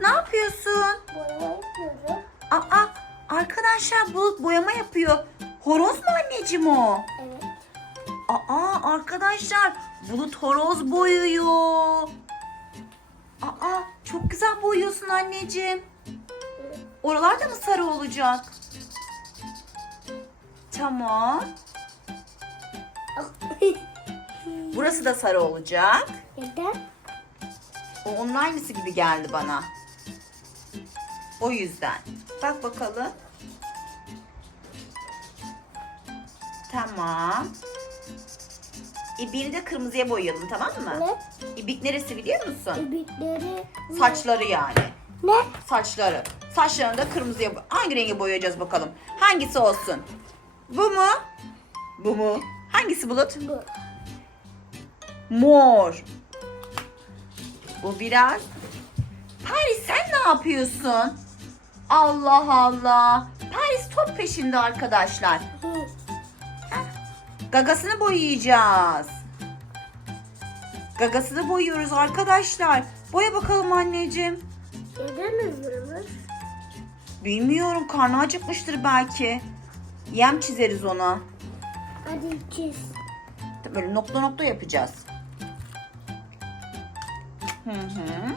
Ne yapıyorsun? Boyama yapıyorum. Aa arkadaşlar Bulut boyama yapıyor. Horoz mu anneciğim o? Evet. Aa arkadaşlar Bulut horoz boyuyor. Aa çok güzel boyuyorsun anneciğim. Oralar da mı sarı olacak? Tamam. Burası da sarı olacak. Neden? O onun aynısı gibi geldi bana. O yüzden. Bak bakalım. Tamam. İbiğini de kırmızıya boyayalım tamam mı? Ne? İbik neresi biliyor musun? İbikleri. Saçları yani. Ne? Saçları. Saçlarını da kırmızıya Hangi rengi boyayacağız bakalım? Hangisi olsun? Bu mu? Bu mu? Hangisi Bulut? Bu. Mor. Bu biraz. Paris sen ne yapıyorsun? Allah Allah. Paris top peşinde arkadaşlar. Gagasını boyayacağız. Gagasını boyuyoruz arkadaşlar. Boya bakalım anneciğim. Neden üzülmüş? Bilmiyorum karnı acıkmıştır belki. Yem çizeriz ona. Hadi çiz. Böyle nokta nokta yapacağız. Hı hı.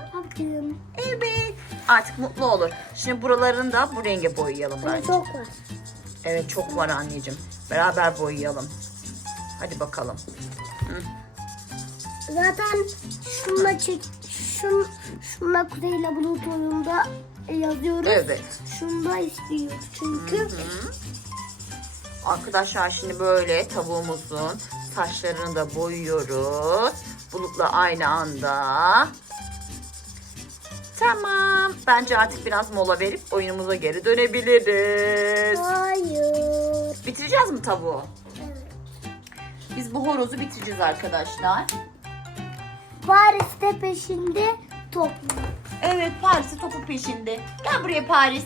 Evet. Artık mutlu olur. Şimdi buralarını da bu renge boyayalım Hani bence. çok var. Evet çok var anneciğim. Beraber boyayalım. Hadi bakalım. Zaten şunla çek, şun, şunla kuzeyle bulut oyunda yazıyoruz. Evet. Şunda istiyor çünkü. Arkadaşlar şimdi böyle tavuğumuzun saçlarını da boyuyoruz. Bulutla aynı anda. Tamam. Bence artık biraz mola verip oyunumuza geri dönebiliriz. Hayır. Bitireceğiz mi tavuğu? Evet. Biz bu horozu bitireceğiz arkadaşlar. Paris de peşinde toplu. Evet Paris'i topu peşinde. Gel buraya Paris.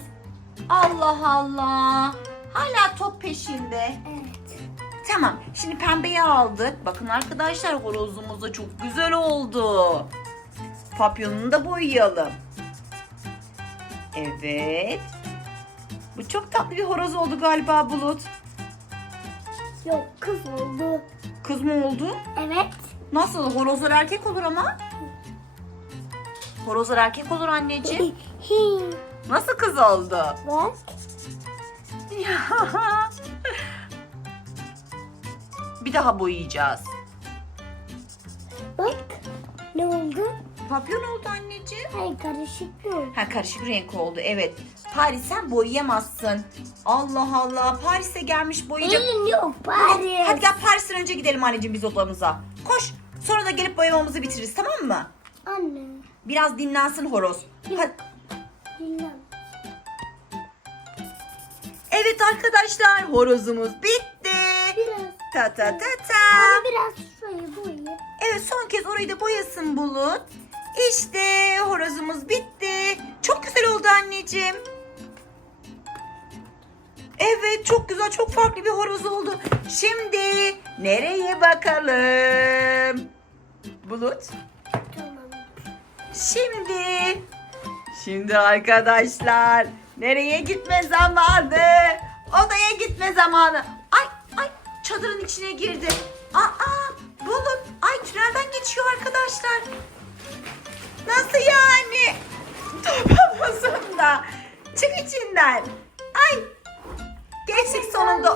Allah Allah. Hala top peşinde. Evet. Tamam. Şimdi pembeyi aldık. Bakın arkadaşlar horozumuz da çok güzel oldu. Papyonunu da boyayalım. Evet. Bu çok tatlı bir horoz oldu galiba Bulut. Yok kız oldu. Kız mı oldu? Evet. Nasıl? Horozlar erkek olur ama. Horozlar erkek olur anneciğim. Nasıl kız oldu? Bak. Ya. Bir daha boyayacağız. Bak. Ne oldu? Papyon oldu anneciğim. Hayır karışık mı? Ha karışık renk oldu evet. Paris sen boyayamazsın. Allah Allah Paris'e gelmiş boyayacak. Benim yok Paris. Hadi gel Paris'ten önce gidelim anneciğim biz odamıza. Koş. Sonra da gelip boyamamızı bitiririz tamam mı? Anne. Biraz dinlensin horoz. Hadi. Bilmem. Evet arkadaşlar horozumuz bitti. Biraz. Ta ta ta ta. Bana biraz şurayı boyayayım. Evet son kez orayı da boyasın Bulut. İşte horozumuz bitti. Çok güzel oldu anneciğim. Evet çok güzel çok farklı bir horoz oldu. Şimdi nereye bakalım? Bulut. Şimdi. Şimdi arkadaşlar nereye gitme zamanı? Odaya gitme zamanı. Çadırın içine girdi. Aa bulut. Ay tünelden geçiyor arkadaşlar. Nasıl yani? Top havuzunda. Çık içinden. Ay. Geçtik sonunda.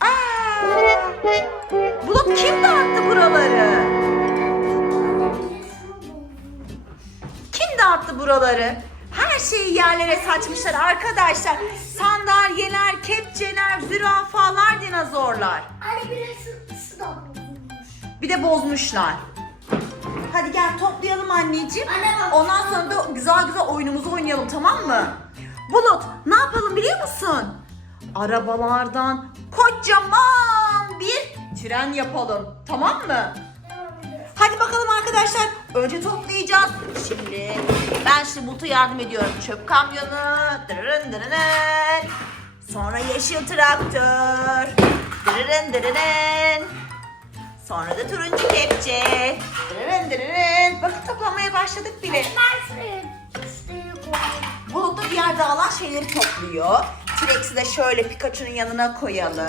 Aa. Bulut kim dağıttı buraları? Kim dağıttı buraları? Her şeyi yerlere saçmışlar arkadaşlar. Sandalyeler, kepçeler, zürafalar, dinozorlar. Anne bir de şu da bozulmuş. Bir de bozmuşlar. Hadi gel toplayalım anneciğim. Anne bak. Ondan sonra da güzel güzel oyunumuzu oynayalım tamam mı? Bulut ne yapalım biliyor musun? Arabalardan kocaman bir tren yapalım tamam mı? Hadi bakalım arkadaşlar. Önce toplayacağız. Şimdi ben şimdi Bulut'a yardım ediyorum. Çöp kamyonu. Dırırın dırırın. Sonra yeşil traktör. Dırırın dırırın. Sonra da turuncu kepçe. Dırırın dırırın. Bakın toplamaya başladık bile. Ben şurayı içeride dağılan şeyleri topluyor. T-Rex'i de şöyle Pikachu'nun yanına koyalım.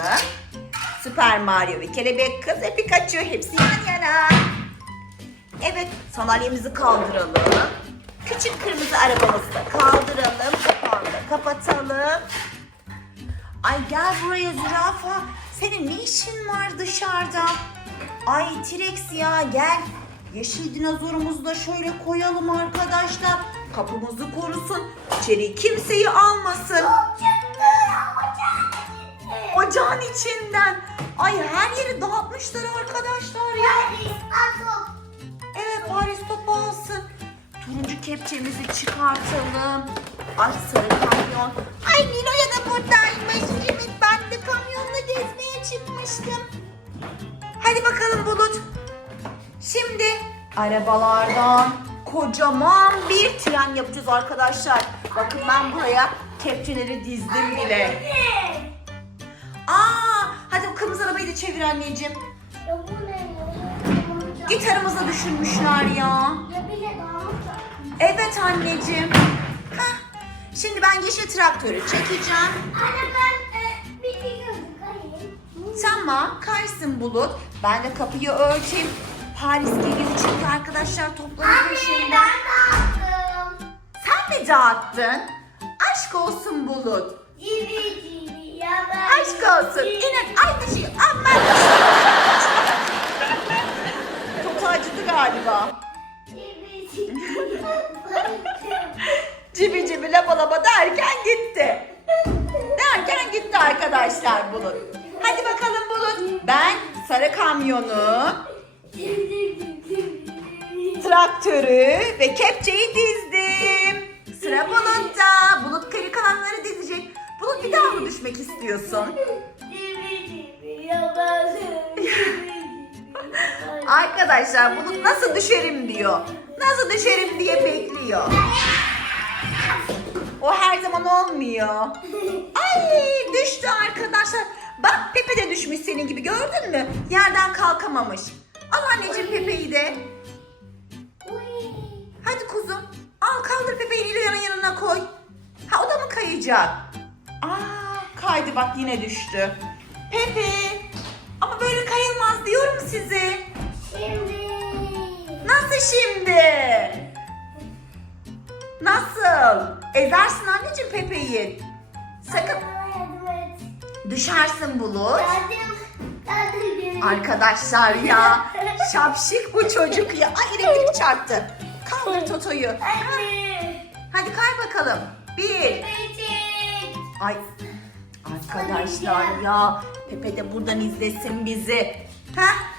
Süper Mario ve Kelebek Kız ve Pikachu hepsi yan yana. Evet sandalyemizi kaldıralım. Küçük kırmızı arabamızı da kaldıralım. Kapağını da kapatalım. Ay gel buraya zürafa. Senin ne işin var dışarıda? Ay T-Rex ya gel. Yeşil dinozorumuzu da şöyle koyalım arkadaşlar. Kapımızı korusun. İçeri kimseyi almasın. Ocağın içinden. Ay her yeri dağıtmışlar arkadaşlar ya. Paris topu alsın. Turuncu kepçemizi çıkartalım. Ay sarı kamyon. Ay Nilo'ya da buradaymış. Evet ben de kamyonla gezmeye çıkmıştım. Hadi bakalım Bulut. Şimdi arabalardan kocaman bir tren yapacağız arkadaşlar. Bakın ben buraya kepçeleri dizdim bile. Aa, hadi o kırmızı arabayı da çevir anneciğim. Gitarımızı düşürmüşler ya. Evet anneciğim. Şimdi ben yeşil traktörü çekeceğim. Tamam kaysın bulut. Ben de kapıyı örteyim. Paris geliyor çünkü arkadaşlar toplanıyor şeyler. Sen mi dağıttın? Aşk olsun bulut. Aşk olsun. İnin ay düşüyor. Aman Çok acıdı galiba. Cibi cibi laba laba derken gitti. Derken gitti arkadaşlar bulut. Hadi bakalım bulut. Ben sarı kamyonu, traktörü ve kepçeyi dizdim. Sıra bulutta. Bulut kırık kalanları dizecek. Bulut bir daha mı düşmek istiyorsun? Arkadaşlar Bulut nasıl düşerim diyor. Nasıl düşerim diye bekliyor. O her zaman olmuyor. Ay düştü arkadaşlar. Bak Pepe de düşmüş senin gibi gördün mü? Yerden kalkamamış. Al anneciğim Pepe'yi de. Hadi kuzum. Al kaldır Pepe'yi Nilo'nun yanına koy. Ha o da mı kayacak? Aa kaydı bak yine düştü. Pepe. Ama böyle kayılmaz diyorum size. Nasıl şimdi? Nasıl? Ezersin anneciğim Pepe'yi. Sakın düşersin Bulut. Arkadaşlar ya şapşik bu çocuk ya. Ay elektrik çarptı. Kaldır Toto'yu. Hadi kay bakalım. Bir. Ay arkadaşlar ya Pepe de buradan izlesin bizi. Heh.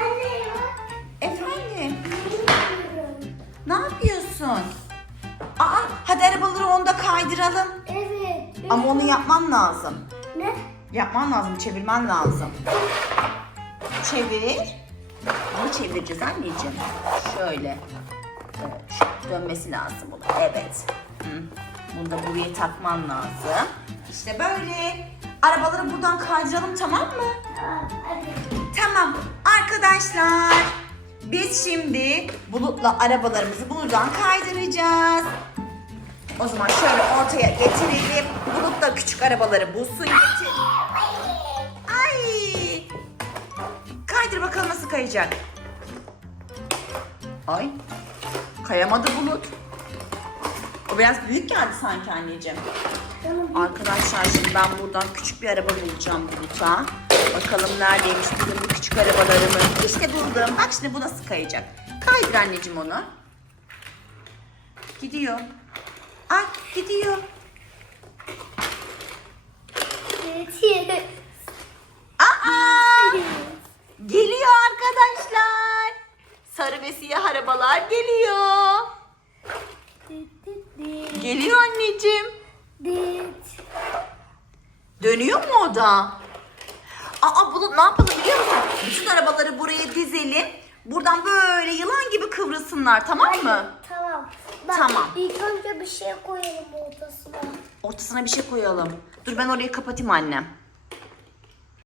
hadi arabaları onda kaydıralım. Evet. Ama onu yapman lazım. Ne? Yapman lazım, çevirmen lazım. Çevir. Bunu çevireceğiz anneciğim. Şöyle. Evet, şu dönmesi lazım bunu. Evet. Hı. Bunu da buraya takman lazım. İşte böyle. Arabaları buradan kaydıralım tamam mı? Hadi. Tamam. Arkadaşlar. Biz şimdi bulutla arabalarımızı buradan kaydıracağız. O zaman şöyle ortaya getirelim. Bulut da küçük arabaları bulsun getir. Ay. Kaydır bakalım nasıl kayacak. Ay. Kayamadı Bulut. O biraz büyük geldi sanki anneciğim. Arkadaşlar şimdi ben buradan küçük bir araba bulacağım Bulut'a. Bakalım neredeymiş bizim bu küçük arabalarımız. İşte buldum. Bak şimdi bu nasıl kayacak. Kaydır anneciğim onu. Gidiyor. Ay gidiyor. Evet. Aa! Geliyor arkadaşlar. Sarı ve siyah arabalar geliyor. Geliyor anneciğim. Dönüyor mu o da? Aa Bulut ne yapalım biliyor musun? Bütün arabaları buraya dizelim. Buradan böyle yılan gibi kıvrılsınlar tamam mı? Tamam. Bak, Tamam. İlk önce bir şey koyalım ortasına. Ortasına bir şey koyalım. Dur ben orayı kapatayım annem.